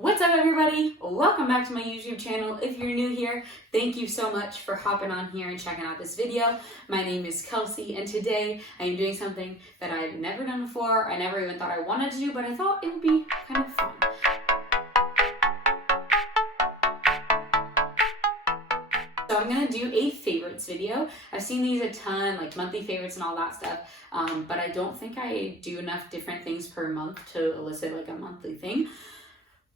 What's up, everybody? Welcome back to my YouTube channel. If you're new here, thank you so much for hopping on here and checking out this video. My name is Kelsey, and today I am doing something that I've never done before. I never even thought I wanted to do, but I thought it would be kind of fun. So I'm gonna do a favorites video. I've seen these a ton, like monthly favorites and all that stuff, but I don't think I do enough different things per month to elicit like a monthly thing.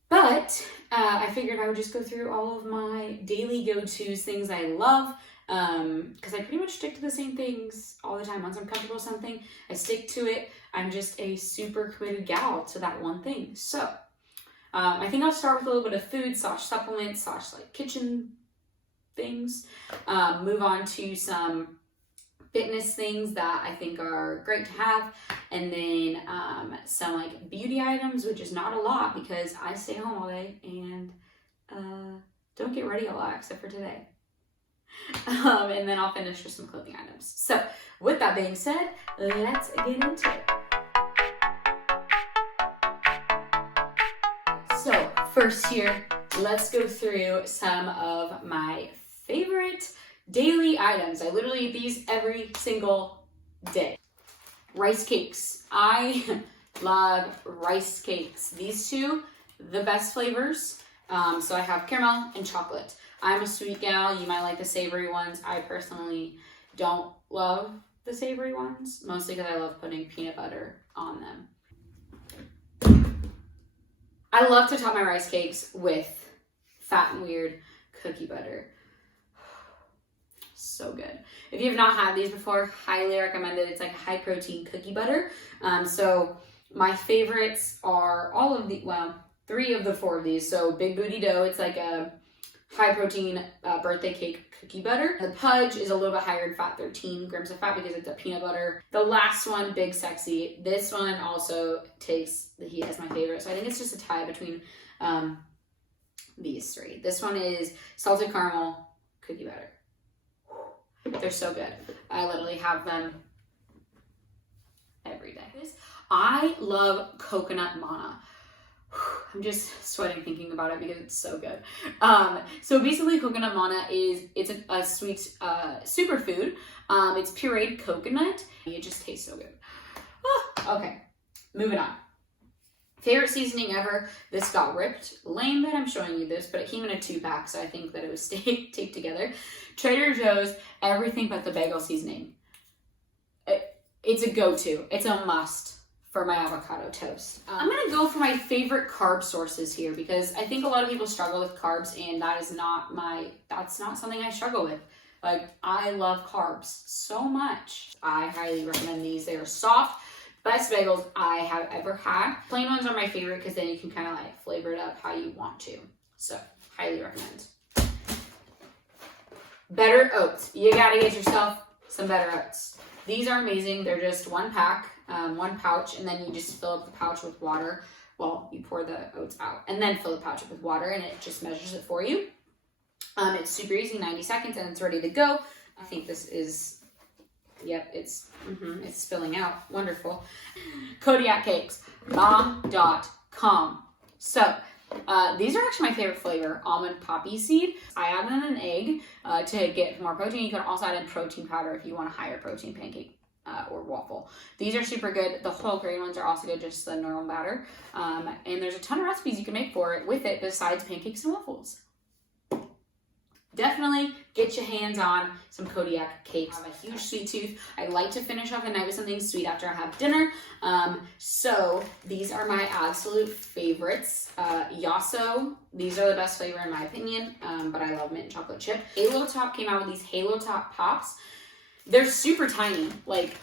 But I figured I would just go through all of my daily go-tos, things I love, because I pretty much stick to the same things all the time. Once I'm comfortable with something, I stick to it. I'm just a super committed gal to that one thing. So I think I'll start with a little bit of food / supplements / like kitchen things. Move on to some fitness things that I think are great to have, and then some like beauty items, which is not a lot because I stay home all day and don't get ready a lot except for today. And then I'll finish with some clothing items. So with that being said, let's get into it. So first here, let's go through some of my favorite daily items. I literally eat these every single day. Rice cakes. I love rice cakes. These two, the best flavors. So I have caramel and chocolate. I'm a sweet gal. You might like the savory ones. I personally don't love the savory ones, mostly because I love putting peanut butter on them. I love to top my rice cakes with Fat and Weird cookie butter. So good. If you have not had these before, highly recommend it. It's like high protein cookie butter. So my favorites are all of the, well, 3 of the 4 of these. So Big Booty Dough, it's like a high protein birthday cake cookie butter. The Pudge is a little bit higher in fat, 13 grams of fat because it's a peanut butter. The last one, Big Sexy. This one also takes the heat as my favorite. So I think it's just a tie between these 3. This one is salted caramel cookie butter. They're so good. I literally have them every day. I love coconut manna. I'm just sweating thinking about it because it's so good. So basically coconut manna it's a sweet superfood. It's pureed coconut. It just tastes so good. Okay, moving on. Favorite seasoning ever. This got ripped. Lame that I'm showing you this, but it came in a 2-pack, so I think that it was taped together. Trader Joe's everything but the bagel seasoning. It's a go-to. It's a must for my avocado toast. I'm gonna go for my favorite carb sources here because I think a lot of people struggle with carbs, and that's not something I struggle with. Like, I love carbs so much. I highly recommend these. They are soft. Best bagels I have ever had. Plain ones are my favorite because then you can kind of like flavor it up how you want to. So, highly recommend. Better oats. You gotta get yourself some better oats. These are amazing. They're just 1 pack, 1 pouch, and then you just fill up the pouch with water. Well, you pour the oats out and then fill the pouch up with water, and it just measures it for you. It's super easy, 90 seconds, and it's ready to go. I think this is... Yep, it's spilling out. Wonderful. Kodiak cakes, bomb.com. So, these are actually my favorite flavor, almond poppy seed. I add in an egg to get more protein. You can also add in protein powder if you want a higher protein pancake or waffle. These are super good. The whole grain ones are also good, just the normal batter. And there's a ton of recipes you can make for it with it besides pancakes and waffles. Definitely get your hands on some Kodiak cakes. I have a huge sweet tooth. I like to finish off the night with something sweet after I have dinner. So these are my absolute favorites. Yasso, these are the best flavor in my opinion, but I love mint chocolate chip. Halo Top came out with these Halo Top Pops. They're super tiny. Like,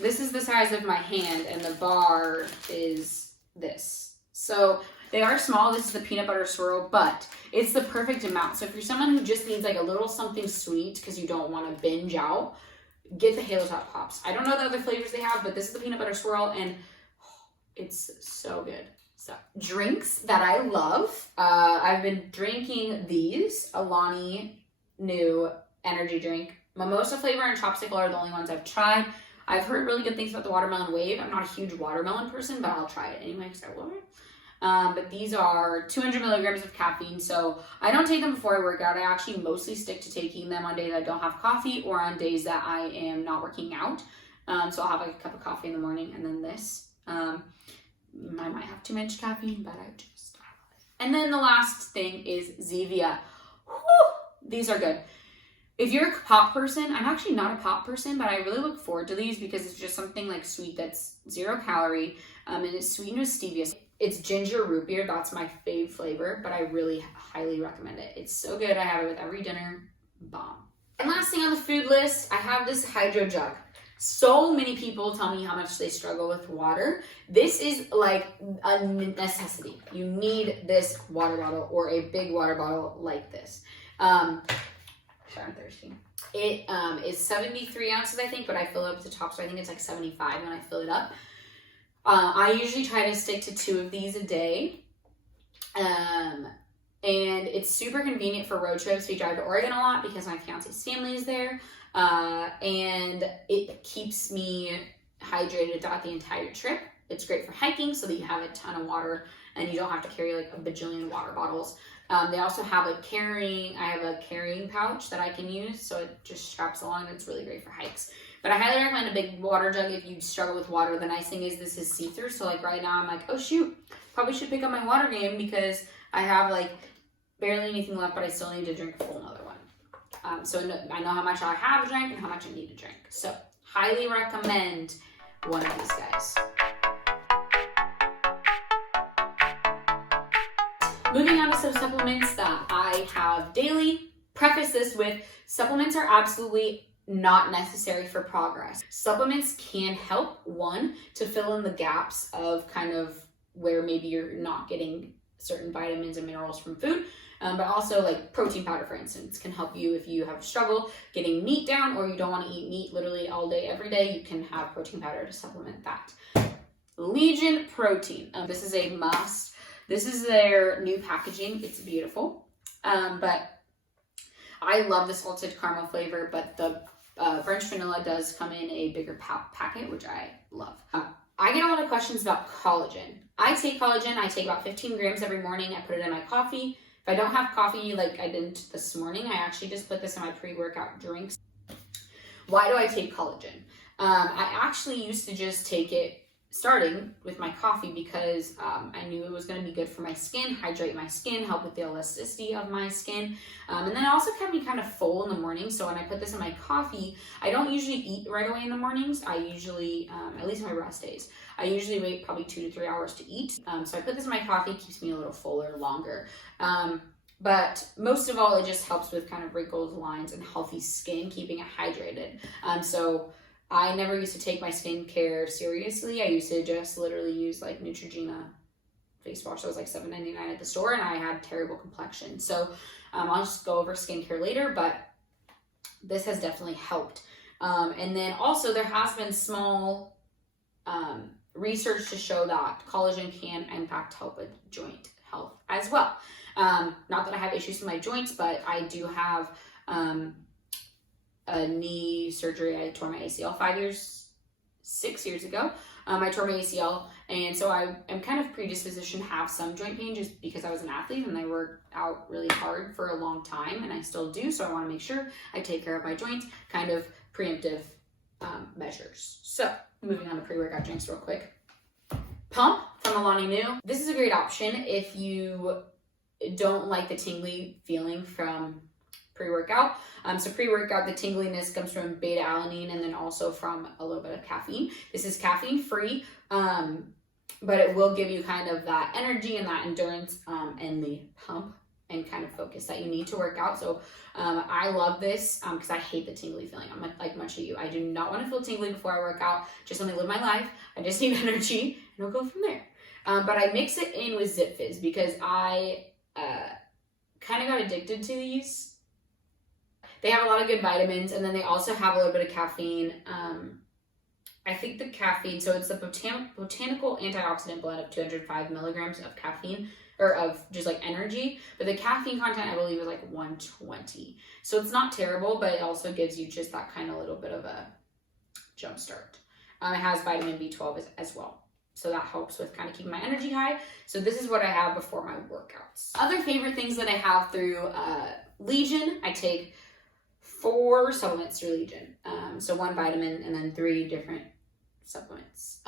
this is the size of my hand and the bar is this. So they are small. This is the peanut butter swirl, but it's the perfect amount. So if you're someone who just needs like a little something sweet because you don't want to binge out, get the Halo Top Pops. I don't know the other flavors they have, but this is the peanut butter swirl, and it's so good. So drinks that I love. I've been drinking these Alani Nu energy drink. Mimosa flavor and Chopstick are the only ones I've tried. I've heard really good things about the watermelon wave. I'm not a huge watermelon person, but I'll try it anyway because I love it. But these are 200 milligrams of caffeine. So I don't take them before I work out. I actually mostly stick to taking them on days I don't have coffee or on days that I am not working out. So I'll have like a cup of coffee in the morning and then this. I might have too much caffeine, but I just love it. And then the last thing is Zevia. Whew, these are good. If you're a pop person, I'm actually not a pop person, but I really look forward to these because it's just something like sweet that's 0 calorie, and it's sweetened with stevia. It's ginger root beer. That's my fave flavor, but I really highly recommend it. It's so good. I have it with every dinner. Bomb. And last thing on the food list, I have this Hydro Jug. So many people tell me how much they struggle with water. This is like a necessity. You need this water bottle or a big water bottle like this. Sorry, I'm thirsty. It is 73 ounces, I think, but I fill it up to the top, so I think it's like 75 when I fill it up. I usually try to stick to 2 of these a day. And it's super convenient for road trips. We drive to Oregon a lot because my fiance's family is there. And it keeps me hydrated throughout the entire trip. It's great for hiking so that you have a ton of water and you don't have to carry like a bajillion water bottles. They also have I have a carrying pouch that I can use, so it just straps along. It's really great for hikes. But I highly recommend a big water jug if you struggle with water. The nice thing is this is see-through, so like right now I'm like, oh shoot, probably should pick up my water game because I have like barely anything left, but I still need to drink a full another one. So I know how much I have drank and how much I need to drink. So highly recommend one of these guys. Moving on to some supplements that I have daily. Preface this with supplements are absolutely not necessary for progress. Supplements can help, one, to fill in the gaps of kind of where maybe you're not getting certain vitamins and minerals from food. But also like protein powder, for instance, can help you if you have struggle getting meat down or you don't want to eat meat literally all day, every day. You can have protein powder to supplement that. Legion Protein. This is a must. This is their new packaging. It's beautiful. But I love the salted caramel flavor, but the French vanilla does come in a bigger packet, which I love. I get a lot of questions about collagen. I take collagen. I take about 15 grams every morning. I put it in my coffee. If I don't have coffee like I didn't this morning, I actually just put this in my pre-workout drinks. Why do I take collagen? I actually used to just take it starting with my coffee because I knew it was going to be good for my skin, hydrate my skin, help with the elasticity of my skin. And then it also kept me kind of full in the morning. So when I put this in my coffee, I don't usually eat right away in the mornings. I usually, at least on my rest days, I usually wait probably 2 to 3 hours to eat. So I put this in my coffee, it keeps me a little fuller longer. But most of all, it just helps with kind of wrinkles, lines, and healthy skin, keeping it hydrated. So I never used to take my skincare seriously. I used to just literally use like Neutrogena face wash that was like $7.99 at the store, and I had terrible complexion. So I'll just go over skincare later, but this has definitely helped. And then also there has been small research to show that collagen can in fact help with joint health as well. Not that I have issues with my joints, but I do have a knee surgery. I tore my ACL 6 years ago. I tore my ACL, and so I am kind of predispositioned to have some joint pain just because I was an athlete and I worked out really hard for a long time, and I still do. So I want to make sure I take care of my joints, kind of preemptive measures. So moving on to pre-workout drinks real quick. Pump from Alani Nu. This is a great option if you don't like the tingly feeling from pre-workout. So pre-workout, the tingliness comes from beta-alanine and then also from a little bit of caffeine. This is caffeine free, but it will give you kind of that energy and that endurance and the pump and kind of focus that you need to work out. So I love this because I hate the tingly feeling. I'm like much of you. I do not want to feel tingly before I work out. Just want to live my life. I just need energy and I'll go from there. But I mix it in with Zip Fizz because I kind of got addicted to these. They have a lot of good vitamins, and then they also have a little bit of caffeine. I think the caffeine, so it's the botanical antioxidant blend of 205 milligrams of caffeine, or of just like energy, but the caffeine content I believe is like 120. So it's not terrible, but it also gives you just that kind of little bit of a jump start. It has vitamin B12 as well. So that helps with kind of keeping my energy high. So this is what I have before my workouts. Other favorite things that I have through Legion, I take 4 supplements through Legion. So 1 vitamin and then 3 different supplements.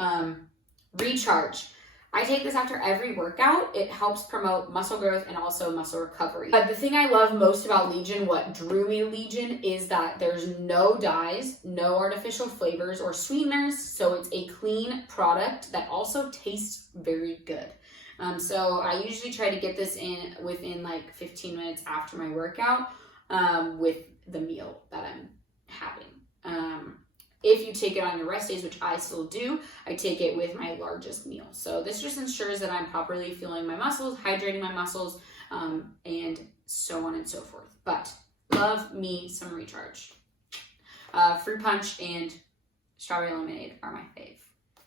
Recharge. I take this after every workout. It helps promote muscle growth and also muscle recovery. But the thing I love most about Legion, what drew me to Legion, is that there's no dyes, no artificial flavors or sweeteners. So it's a clean product that also tastes very good. So I usually try to get this in within like 15 minutes after my workout with the meal that I'm having. If you take it on your rest days, which I still do, I take it with my largest meal. So this just ensures that I'm properly fueling my muscles, hydrating my muscles, and so on and so forth. But love me some Recharge. Fruit Punch and Strawberry Lemonade are my fave.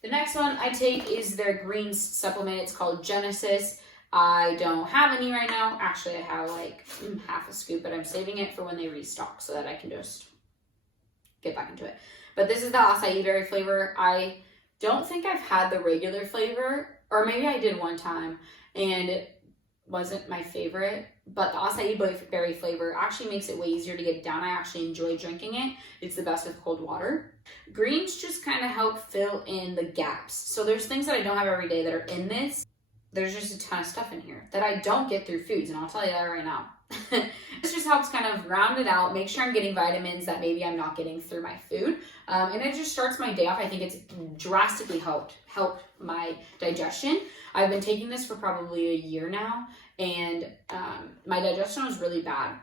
The next one I take is their greens supplement. It's called Genesis. I don't have any right now. Actually, I have like half a scoop, but I'm saving it for when they restock so that I can just get back into it. But this is the acai berry flavor. I don't think I've had the regular flavor, or maybe I did one time and it wasn't my favorite. But the acai berry flavor actually makes it way easier to get down. I actually enjoy drinking it. It's the best with cold water. Greens just kind of help fill in the gaps. So there's things that I don't have every day that are in this. There's just a ton of stuff in here that I don't get through foods, and I'll tell you that right now. This just helps kind of round it out, make sure I'm getting vitamins that maybe I'm not getting through my food. And it just starts my day off. I think it's drastically helped my digestion. I've been taking this for probably a year now, and my digestion was really bad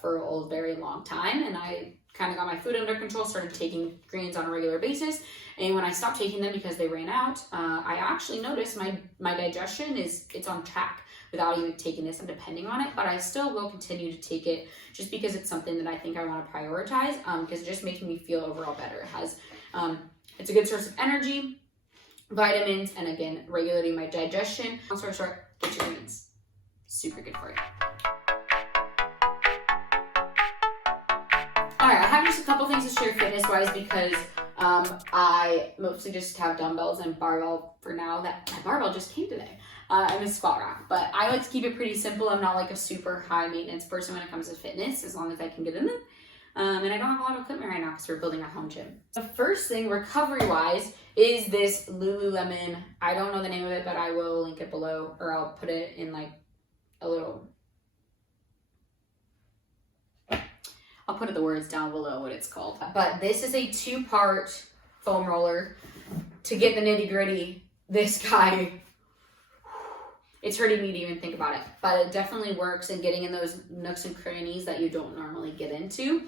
for a very long time, and I kind of got my food under control, started taking greens on a regular basis. And when I stopped taking them because they ran out, I actually noticed my digestion it's on track without even taking this and depending on it. But I still will continue to take it just because it's something that I think I want to prioritize, because it just makes me feel overall better. It has it's a good source of energy, vitamins, and again, regulating my digestion. Long story short, get your greens. Super good for you. Alright, I have just a couple things to share fitness-wise because I mostly just have dumbbells and barbell for now. That my barbell just came today. And a squat rack. But I like to keep it pretty simple. I'm not like a super high maintenance person when it comes to fitness, as long as I can get in it. And I don't have a lot of equipment right now because we're building our home gym. The first thing, recovery-wise, is this Lululemon. I don't know the name of it, but I will link it below, or I'll put it in like a little... I'll put the words down below what it's called. But this is a 2-part foam roller. To get the nitty-gritty, this guy... It's hurting me to even think about it, but it definitely works in getting in those nooks and crannies that you don't normally get into.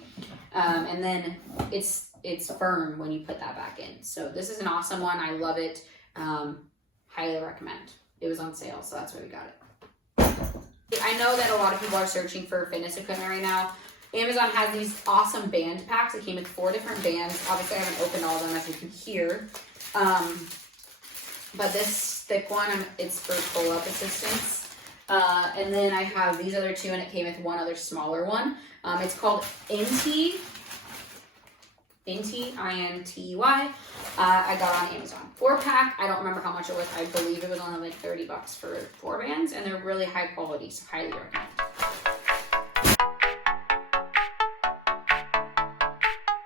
And then it's firm when you put that back in. So this is an awesome one. I love it. Highly recommend. It was on sale, so that's why we got it. I know that a lot of people are searching for fitness equipment right now. Amazon has these awesome band packs. It came with 4 different bands. Obviously, I haven't opened all of them, as you can hear. But this thick one, it's for pull-up assistance. And then I have these other 2, and it came with 1 other smaller one. It's called Inty, I-N-T-Y. I got on Amazon. 4-pack, I don't remember how much it was. I believe it was only like $30 for 4 bands, and they're really high quality, so highly recommend.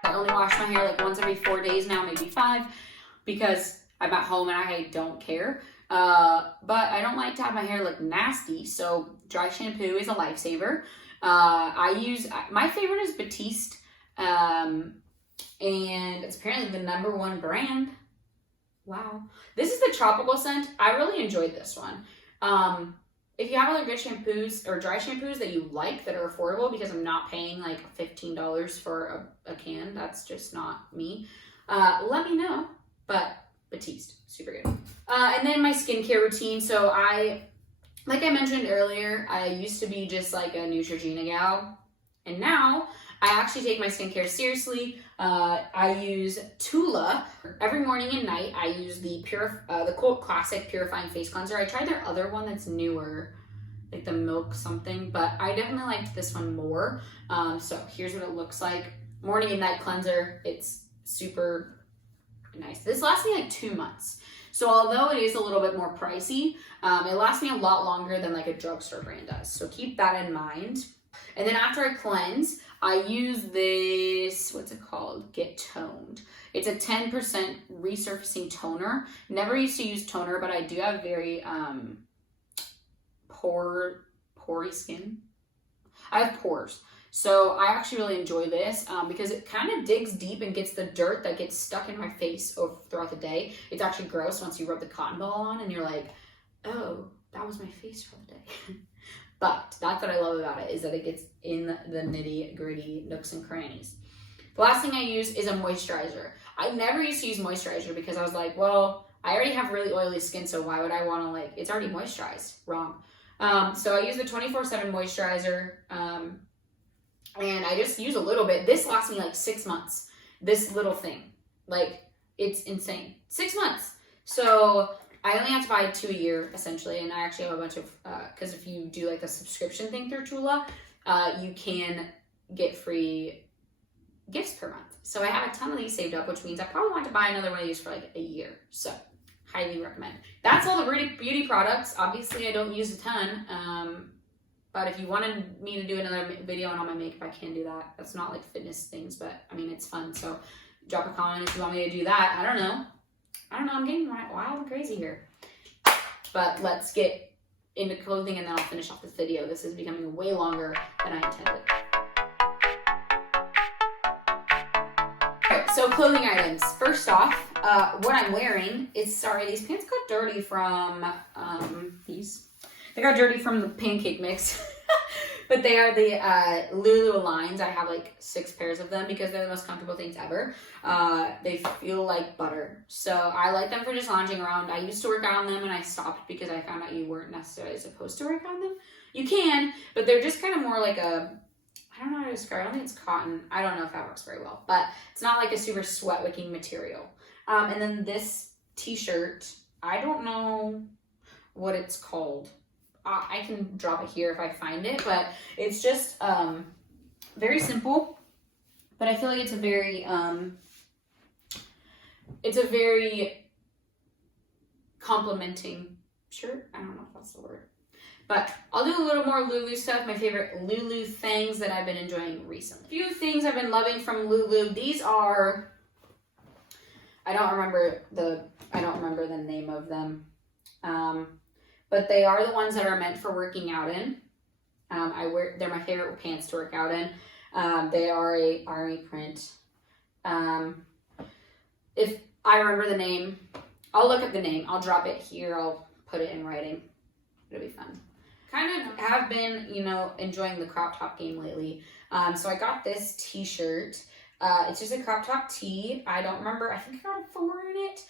I only wash my hair like once every 4 days now, maybe 5, because I'm at home and I don't care. But I don't like to have my hair look nasty, so dry shampoo is a lifesaver. My favorite is Batiste, and it's apparently the #1 brand. Wow. This is the tropical scent. I really enjoyed this one. If you have other good shampoos or dry shampoos that you like that are affordable, because I'm not paying like $15 for a can, that's just not me, let me know. But Batiste, super good. And then my skincare routine. So like I mentioned earlier, I used to be just like a Neutrogena gal, and now I actually take my skincare seriously. I use Tula every morning and night. I use the Cult Classic Purifying Face Cleanser. I tried their other one that's newer, like the milk something, but I definitely liked this one more. So here's what it looks like. Morning and night cleanser. It's super nice. This lasts me like 2 months. So although it is a little bit more pricey, it lasts me a lot longer than like a drugstore brand does. So keep that in mind. And then after I cleanse, I use this, what's it called? Get Toned. It's a 10% resurfacing toner. Never used to use toner, but I do have very pory skin. I have pores. So I actually really enjoy this because it kind of digs deep and gets the dirt that gets stuck in my face throughout the day. It's actually gross once you rub the cotton ball on and you're like, oh, that was my face for the day. But that's what I love about it, is that it gets in the nitty gritty nooks and crannies. The last thing I use is a moisturizer. I never used to use moisturizer because I was like, well, I already have really oily skin, so why would I want to, like, it's already moisturized. Wrong. So I use the 24/7 moisturizer, and I just use a little bit. This lasts me like 6 months. This little thing, like, it's insane. 6 months. So I only have to buy 2 a year essentially, and I actually have a bunch of because if you do like the subscription thing through Tula, you can get free gifts per month. So I have a ton of these saved up, which means I probably want to buy another one of these for like a year. So highly recommend. That's all the beauty products. Obviously, I don't use a ton, but if you wanted me to do another video on all my makeup, I can do that. That's not like fitness things, but I mean, it's fun. So drop a comment if you want me to do that. I don't know. I'm getting wild and crazy here. But let's get into clothing and then I'll finish off this video. This is becoming way longer than I intended. Alright, so clothing items. First off, what I'm wearing is, sorry, these pants got dirty from, they got dirty from the pancake mix. But they are the Lulu Aligns. I have like 6 pairs of them because they're the most comfortable things ever. They feel like butter. So I like them for just lounging around. I used to work out on them and I stopped because I found out you weren't necessarily supposed to work on them. You can, but they're just kind of more like a, I don't know how to describe it. I don't think it's cotton. I don't know if that works very well, but it's not like a super sweat wicking material. And then this t-shirt, I don't know what it's called. I can drop it here if I find it, but it's just very simple, but I feel like it's a very complimenting shirt. I don't know if that's the word, but I'll do a little more Lulu stuff. My favorite Lulu things that I've been enjoying recently. A few things I've been loving from Lulu. These are, I don't remember the name of them. But they are the ones that are meant for working out in. They're my favorite pants to work out in. They are a army print. If I remember the name, I'll look up the name. I'll drop it here. I'll put it in writing. It'll be fun. Kind of have been, enjoying the crop top game lately. So I got this t-shirt. It's just a crop top tee. I don't remember. I think I got a 4 in it.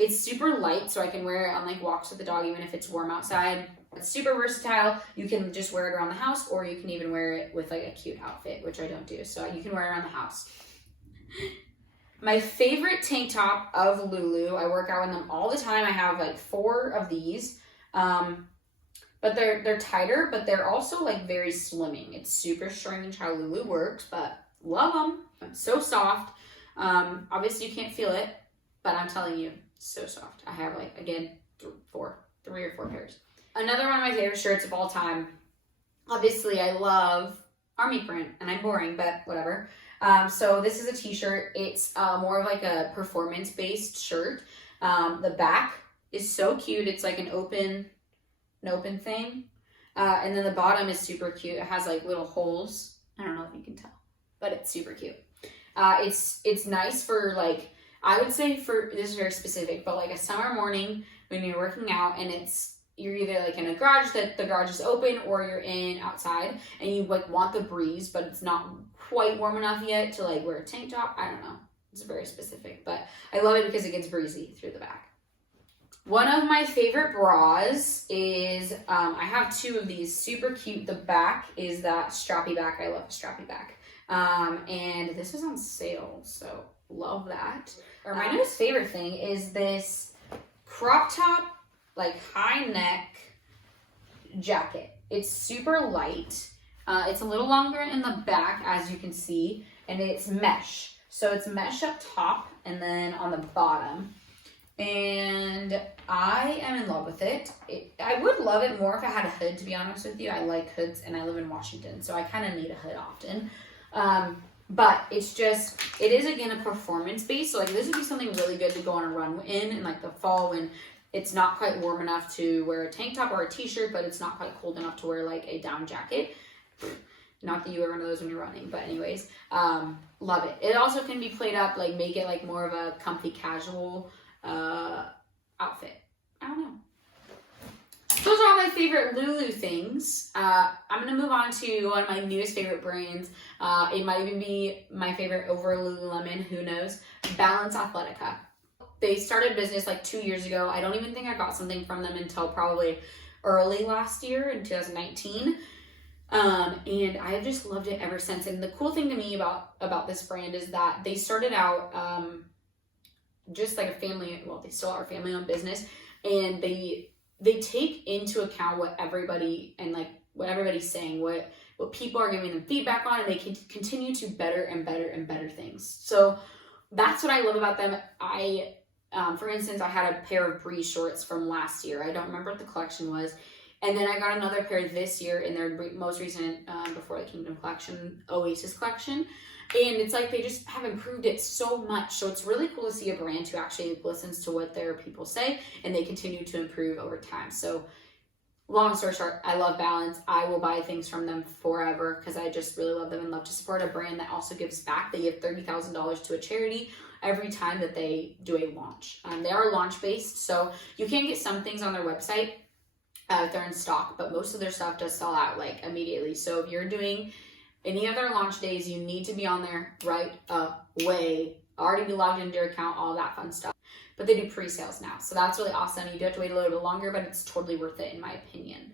It's super light, so I can wear it on like walks with the dog, even if it's warm outside. It's super versatile. You can just wear it around the house, or you can even wear it with like a cute outfit, which I don't do. So you can wear it around the house. My favorite tank top of Lulu. I work out in them all the time. I have like 4 of these. But they're tighter, but they're also like very slimming. It's super strange how Lulu works, but love them. So soft. Obviously you can't feel it, but I'm telling you, so soft. I have like, again, 3 or 4 pairs. Another one of my favorite shirts of all time. Obviously I love army print, and I'm boring, but whatever. So this is a t-shirt. It's more of like a performance-based shirt. The back is so cute. It's like an open thing. And then the bottom is super cute. It has like little holes. I don't know if you can tell, but it's super cute. It's nice for like, I would say for, this is very specific, but like a summer morning when you're working out and you're either like in a garage that the garage is open, or you're in outside and you like want the breeze, but it's not quite warm enough yet to like wear a tank top. I don't know. It's very specific, but I love it because it gets breezy through the back. One of my favorite bras is, I have 2 of these, super cute. The back is that strappy back. I love a strappy back. And this was on sale, so love that. Or my newest favorite thing is this crop top, like high neck jacket. It's super light. It's a little longer in the back, as you can see, and it's mesh. So it's mesh up top and then on the bottom. and I am in love with it. I would love it more if I had a hood, to be honest with you. I like hoods, and I live in Washington, so I kind of need a hood often. But it's just, it is again a performance base, so like this would be something really good to go on a run in like the fall when it's not quite warm enough to wear a tank top or a t-shirt, but it's not quite cold enough to wear like a down jacket. Not that you wear one of those when you're running, but anyways, love it. It also can be played up, like make it like more of a comfy casual outfit. I don't know. Those are all my favorite Lulu things. I'm going to move on to one of my newest favorite brands. It might even be my favorite over Lululemon, who knows. Balance Athletica. They started business like 2 years ago. I don't even think I got something from them until probably early last year in 2019. And I have just loved it ever since. And the cool thing to me about this brand is that they started out just like a family, well, they still are a family-owned business, and they take into account what everybody and like what everybody's saying, what people are giving them feedback on, and they can continue to better and better and better things. So that's what I love about them. For instance, I had a pair of Bree shorts from last year. I don't remember what the collection was. And then I got another pair this year in their most recent, before the Kingdom collection, Oasis collection. And it's like they just have improved it so much. So it's really cool to see a brand who actually listens to what their people say, and they continue to improve over time. So long story short, I love Balance. I will buy things from them forever because I just really love them and love to support a brand that also gives back. They give $30,000 to a charity every time that they do a launch. They are launch based, so you can get some things on their website if they're in stock, but most of their stuff does sell out like immediately. So if you're doing any of their launch days, you need to be on there right away, already be logged into your account, all that fun stuff. But they do pre-sales now, so that's really awesome. You do have to wait a little bit longer, but it's totally worth it in my opinion.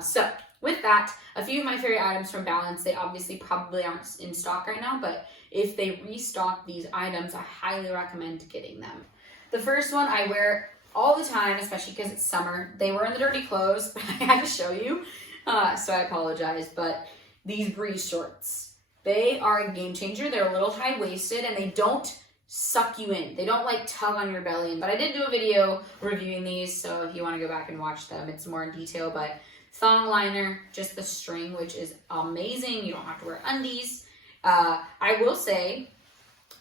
So with that, a few of my favorite items from Balance. They obviously probably aren't in stock right now, but if they restock these items, I highly recommend getting them. The first one I wear all the time, especially because it's summer. They were in the dirty clothes, but I had to show you, so I apologize. But these Bree shorts, they are a game changer. They're a little high-waisted, and they don't suck you in. They don't like tug on your belly. But I did do a video reviewing these, so if you want to go back and watch them, it's more in detail. But thong liner, just the string, which is amazing. You don't have to wear undies. I will say,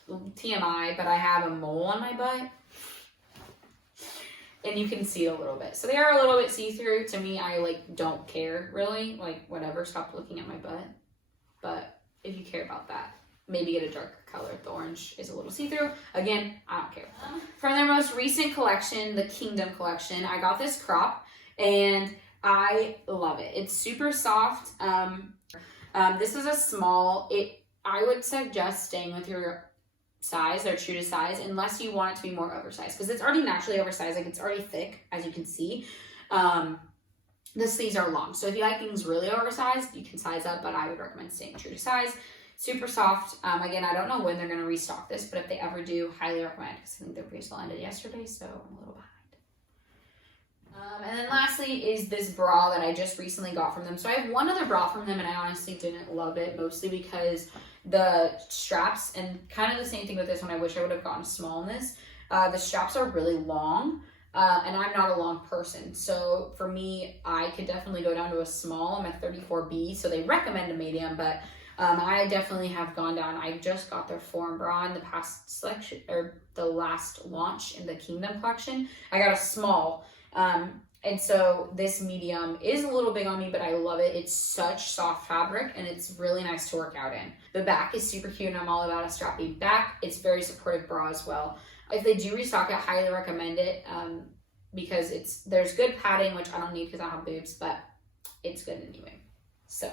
TMI, but I have a mole on my butt. And you can see a little bit. So they are a little bit see-through. To me, I like don't care really. Like whatever, stop looking at my butt. But if you care about that, maybe get a darker color. The orange is a little see-through. Again, I don't care. From their most recent collection, the Kingdom collection, I got this crop and I love it. It's super soft. This is a small. I would suggest staying with your size or true to size unless you want it to be more oversized, because it's already naturally oversized. Like it's already thick, as you can see. The sleeves are long, so if you like things really oversized, you can size up, but I would recommend staying true to size. Super soft. Again, I don't know when they're going to restock this, but if they ever do, highly recommend, because I think their pre-sale ended yesterday, so I'm a little behind. And then lastly is this bra that I just recently got from them. So I have one other bra from them, and I honestly didn't love it, mostly because the straps, and kind of the same thing with this one, I wish I would have gotten small in this. The straps are really long, and I'm not a long person. So for me, I could definitely go down to a small. I'm a 34B, so they recommend a medium, but I definitely have gone down. I just got their Form bra in the past selection, or the last launch in the Kingdom collection. I got a small. And so this medium is a little big on me, but I love it. It's such soft fabric, and it's really nice to work out in. The back is super cute, and I'm all about a strappy back. It's very supportive bra as well. If they do restock it, I highly recommend it, because there's good padding, which I don't need because I don't have boobs, but it's good anyway. So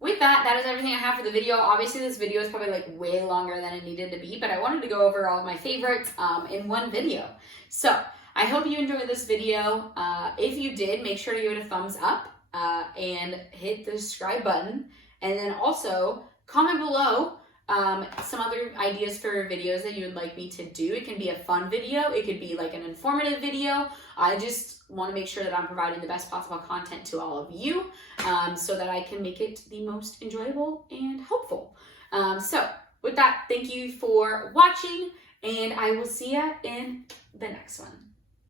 with that is everything I have for the video. Obviously, this video is probably like way longer than it needed to be, but I wanted to go over all of my favorites in one video. So I hope you enjoyed this video. If you did, make sure to give it a thumbs up and hit the subscribe button. And then also comment below some other ideas for videos that you would like me to do. It can be a fun video. It could be like an informative video. I just want to make sure that I'm providing the best possible content to all of you, so that I can make it the most enjoyable and helpful. So with that, thank you for watching, And I will see ya in the next one.